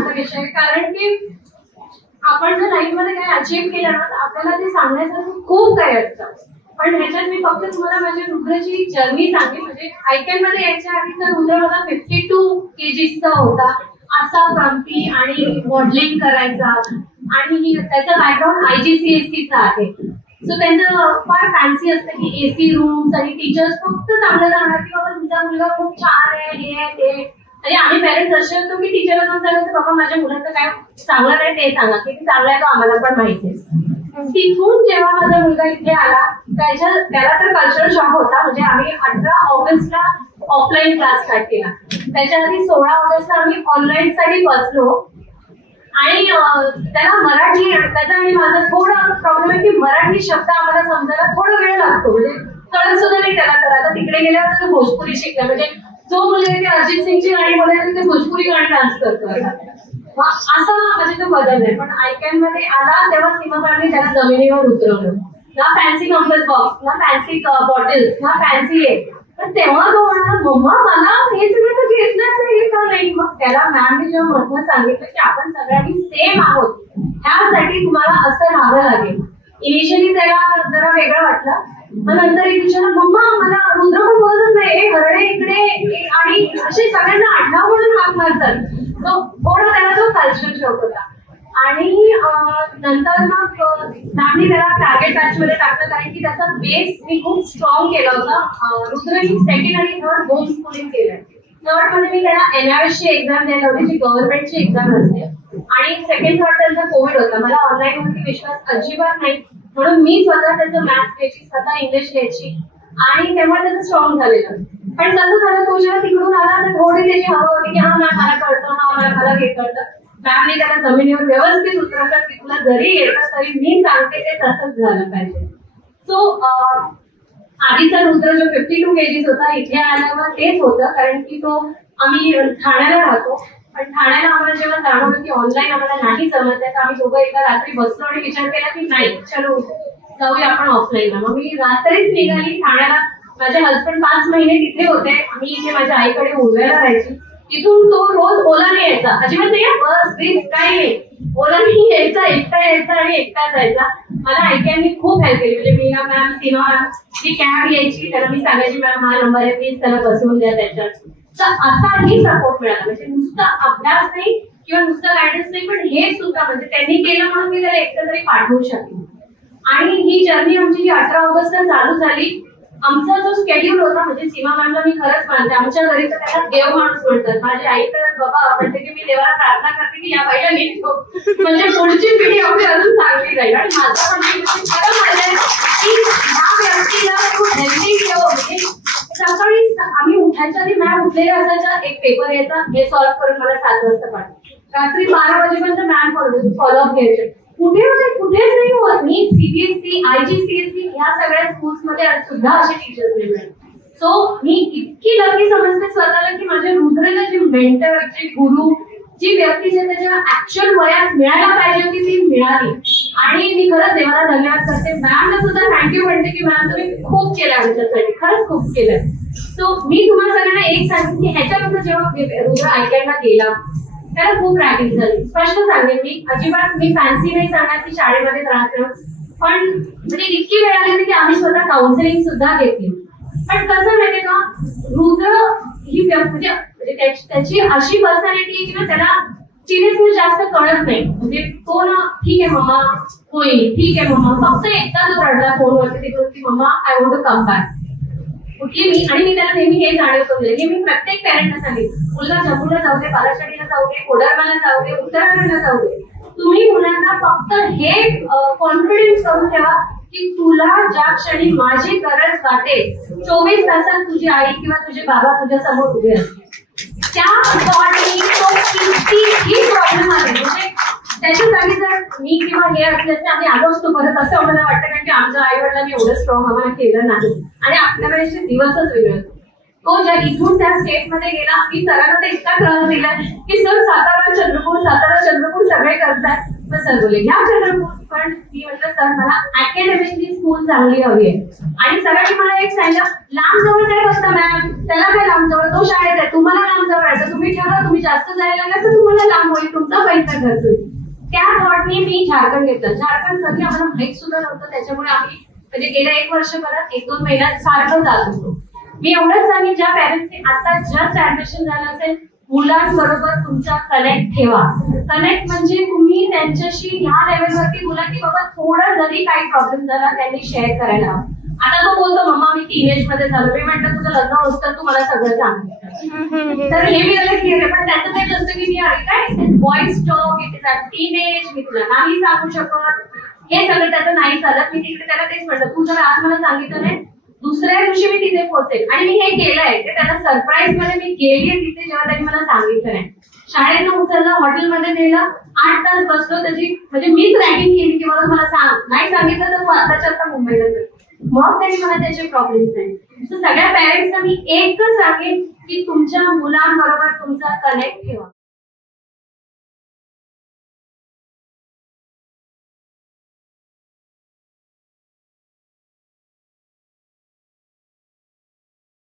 आवडता विषय, कारण की आपण जर लाईफ मध्ये काही अचीव्ह केलं ना तर आपल्याला ते सांगण्यासाठी खूप काही असतं. पण ह्याच्यात मी फक्त तुम्हाला माझ्या रुद्रची जर्नी सांगेन. म्हणजे आयकॅन मध्ये यायच्या आधीचा रुद्र माझा 52 kgs होता. असा प्रंपी आणि मॉडेलिंग करायचा आणि त्याचा बॅकग्राऊंड IGCSE चा आहे. सो त्यांचं फार फॅन्सी असतं की AC रूम्स आणि टीचर्स फक्त चांगलं सांगणार की बाबा तुमचा मुलगा खूप छान आहे, हे आहे ते. आणि आम्ही पॅरेंट्स असे होतो की टीचरला जाऊन सांगायचं बाबा माझ्या मुलाचं काय चांगलं नाही ते सांगा, किती चांगलं आहे तो आम्हाला पण माहिती आहे. तिथून जेव्हा माझा मुलगा इथे आला त्याला तर कल्चरल शॉक होता. म्हणजे आम्ही 18 ऑगस्टला ऑफलाईन क्लास स्टार्ट केला. त्याच्या आधी 16 ऑगस्टला आम्ही ऑनलाईन साठी बसलो आणि त्याला मराठी, त्याचा आणि माझा थोडा प्रॉब्लेम आहे की मराठी शब्द आम्हाला समजायला थोडा वेळ लागतो. म्हणजे कळत सुद्धा नाही त्याला. तर आता तिकडे गेल्यावर तो भोजपुरी शिकला. म्हणजे जो मुलगा ते अर्जित सिंगची गाणी बोलायचं ते भोजपुरी गाणी डान्स करतो. असा म्हणजे तो बदल आहे. पण आयकॅन मध्ये आला तेव्हा सीमा मॅमने त्याला जमिनीवर उतरवलं. ना फॅन्सी कंपस बॉक्स, ना फॅन्सी बॉटल्स, ना फॅन्सी आहे. पण तेव्हा तो म्हणाला मम्मा मला हे सगळं तर घेतलंच नाही का नाही. मग त्याला मॅमने जेव्हा म्हटलं सांगितलं की आपण सगळ्यांनी सेम आहोत, ह्यासाठी तुम्हाला असं राहावं लागेल. इनिशियली त्याला जरा वेगळं वाटलं. मग नंतर एक विचारलं मम्मा मला रुद्र पण बोलतच नाही, हरणे इकडे आणि असे सगळ्यांना आडनाव म्हणून हाक मारतात. तो थोडा त्याला तो कल्चरल शॉक होता. आणि नंतर मग मॅमने त्याला टार्गेट बॅच मध्ये टाकलं कारण की त्याचा बेस मी खूप स्ट्रॉंग केला होता. रुद्रनी सेकंड आणि थर्ड होम स्कूलिंग केलं. थर्ड मध्ये मी त्याला NRSची एक्झाम द्यायला होती, जी गव्हर्नमेंटची एक्झाम असते. आणि सेकंड थर्ड त्यांचा कोविड होता. मला ऑनलाईन वरती विश्वास अजिबात नाही, म्हणून मी स्वतः त्याचं मॅथ्स घ्यायची, स्वतः इंग्लिश घ्यायची आणि तेव्हा त्याचं स्ट्रॉंग झालेलं. पण कसं झालं तो जेव्हा तिकडून आला तर थोडी त्याची हवा होती की हा मला कळतं, हा मला हे कळतं. मॅमने त्याला जमिनीवर व्यवस्थित उतरवलं की तुला जरी येतं तरी मी सांगते ते तसंच झालं पाहिजे. सो आधीचा रुद्र जो 52 kgs होता इथे आल्यावर तेच होतं, कारण की तो आम्ही ठाण्याला राहतो. पण ठाण्याला आम्हाला जेव्हा जाणवलं की ऑनलाईन आम्हाला नाही जमत आहे तर आम्ही दोघं एका रात्री बसलो आणि विचार केला की नाही चलो जाऊया आपण ऑफलाईनला. मग मी रात्रीच निघाली ठाण्याला. माझे हजबंड 5 महिने तिथे होते. आम्ही इथे माझ्या आईकडे मुंबईला राहायची. तिथून तो रोज ओलाने यायचा, अजिबात नाही बस बीस काही नाही, ओलाने यायचा, एकटा यायचा आणि एकटा जायचा. मला आयकॅननी खूप हेल्प केली. म्हणजे मीना मॅम, सीमा मॅम, जी कॅब यायची त्याला मी सांगायची मॅम हा नंबर आहे प्लीज त्याला बसवून द्या त्याच्यात. तर असाही सपोर्ट मिळाला. म्हणजे नुसता अभ्यास नाही किंवा नुसतं गायडन्स नाही, पण हे सुद्धा म्हणजे त्यांनी केलं म्हणून मी त्याला एकटं तरी पाठवू शकते. आणि ही जर्नी आमची जी 18 ऑगस्टला चालू झाली. आमचा जो स्केड्यूल होता, म्हणजे सीमा मॅमला मी खरंच मानते, आमच्या घरी तर त्याला देव माणूस म्हणतात. माझी आई तर बाबा म्हणते की मी देवाला प्रार्थना करते की या बाईला नीट ठेव, म्हणजे पुढची पिढी आपली अजून चांगली जाईल. आणि माझं पण खरं म्हणजे की ह्या व्यक्तीला खूप हेल्दी ठेव. म्हणजे सकाळी आम्ही उठायच्या आधी मॅम उठलेल्या असायच्या, एक पेपर यायचा हे सॉल्व्ह करून मला 7 वाजता पाठ. रात्री 12 वाजेपर्यंत मॅम फॉलोअप घ्यायचे. कुठे होते कुठेच नाही होत. मी CBSE IGCSE ह्या सगळ्या स्कूल्स मध्ये सुद्धा असे टीचर्स मिळाले. सो मी इतकी लकी समजते स्वतःला की माझ्या रुद्रला जी मेंटर, जी गुरु, जी व्यक्ती जे त्याच्या ऍक्च्युअल वयात मिळायला पाहिजे होती ती मिळाली. आणि मी खरंच देवाला धन्यवाद करते. मॅमला सुद्धा थँक्यू म्हणते की मॅम तुम्ही खूप केलं आमच्यासाठी, खरंच खूप केलं. सो मी तुम्हाला सगळ्यांना एक सांगेन की ह्याच्यानंतर जेव्हा रुद्र आयकॅनला गेला त्याला खूप रॅगिंग झाली. स्पष्ट सांगेन मी, अजिबात मी फॅन्सी नाही सांगणार की शाळेमध्ये त्रास देऊ, पण म्हणजे इतकी वेळ आली की आम्ही स्वतः काउन्सिलिंग सुद्धा घेतली. पण कसं माहितीये का, रुद्र ही म्हणजे त्याची अशी पर्सनॅलिटी की त्याला सिरियसली जास्त कळत नाही. म्हणजे तो ना ठीक आहे मम्मा होईल, ठीक आहे मम्मा, फक्त एकदा जो रडला फोनवरती तिथून की मम्मा I want to come back कुठली मी. आणि मी त्याला नेहमी हे जाणवतो की मी प्रत्येक पॅरेंटला सांगेन मुलगा जम्मूला जाऊ दे, बाराशाडीला जाऊ दे, कोडरमाला जाऊ दे, उत्तराखंडला जाऊ दे, तुम्ही मुलांना फक्त हे कॉन्फिडन्स करून ठेवा की तुला ज्या क्षणी माझी गरज वाटेल 24 तासात तुझी आई किंवा तुझे बाबा तुझ्या समोर उभे असतील. त्या थॉटनी तो कितीही प्रॉब्लेम आले म्हणजे त्याच्या जागी जर मी किंवा हे असले असते आम्ही आलो असतो परत, असं आम्हाला वाटतं. कारण की आमच्या आई वडिलांनी एवढं स्ट्रॉंग आम्हाला केलं नाही आणि आपल्या वेळेचे दिवसच वेगळे. तो ज्या इथून त्या स्टेट मध्ये गेला, मी सरांना तर इतका त्रास दिला की सर सातारा चंद्रपूर सगळे करतात, मग सर बोलले घ्या चंद्रपूर. पण मी म्हटलं सर मला अकॅडमिकली स्कूल चांगली हवी आहे. आणि सगळ्यांनी मला एक सांगितलं लांब जवळ काय बघता मॅम, त्याला काय लांब जवळ, तो शाळेत आहे, तुम्हाला लांब जवळ आहे, तुम्ही ठरवा, तुम्ही जास्त जायला लागला तर तुम्हाला लांब होईल, तुमचा पैसा खर्च होईल. त्या थॉटने मी झारखंड घेतलं. झारखंड कधी आम्हाला माहित सुद्धा नव्हतं, त्याच्यामुळे आम्ही म्हणजे गेल्या 1 वर्ष परत 1-2 महिन्यात सारखं जात होतो. मी एवढंच सांगेन ज्या पॅरेंट्सने आता जस्ट ऍडमिशन झालं असेल, मुलांबरोबर तुमचा कनेक्ट ठेवा. कनेक्ट म्हणजे तुम्ही त्यांच्याशी ह्या लेवलवरती बोला की बाबा थोडं जरी काही प्रॉब्लेम झाला त्यांनी शेअर करायला हवं. आता तो बोलतो मम्मा मी टीनेज मध्ये झालो. मी म्हटलं तुझं लग्न होत तर तू मला सगळं सांग. तर हे मी आता क्लिअर आहे. पण त्याचं तेच असतं की मी काय boys talk it is teenage, मी तुला नाही सांगू शकत, हे सगळं त्याचं नाही चालत. मी तिकडे त्याला तेच म्हटलं तू जर आज मला सांगितलं नाही दुसऱ्या दिवशी मी तिथे पोहोचेल. आणि मी हे केलंय ते त्याला सरप्राईज मध्ये मी गेलीये तिथे जेव्हा त्यांनी मला सांगितलं नाही. शाळेनं उचललं, हॉटेलमध्ये नेलं, 8 तास बसलो, त्याची म्हणजे मीच रॅगिंग केली की मला सांग, नाही सांगितलं तर तू आताच्या आता मुंबईला चल. मग त्यांनी मला त्याचे प्रॉब्लेम्स नाही. सगळ्या पॅरेंट्सना मी एकच सांगेन की तुमच्या मुलांबरोबर तुमचा कनेक्ट ठेवा.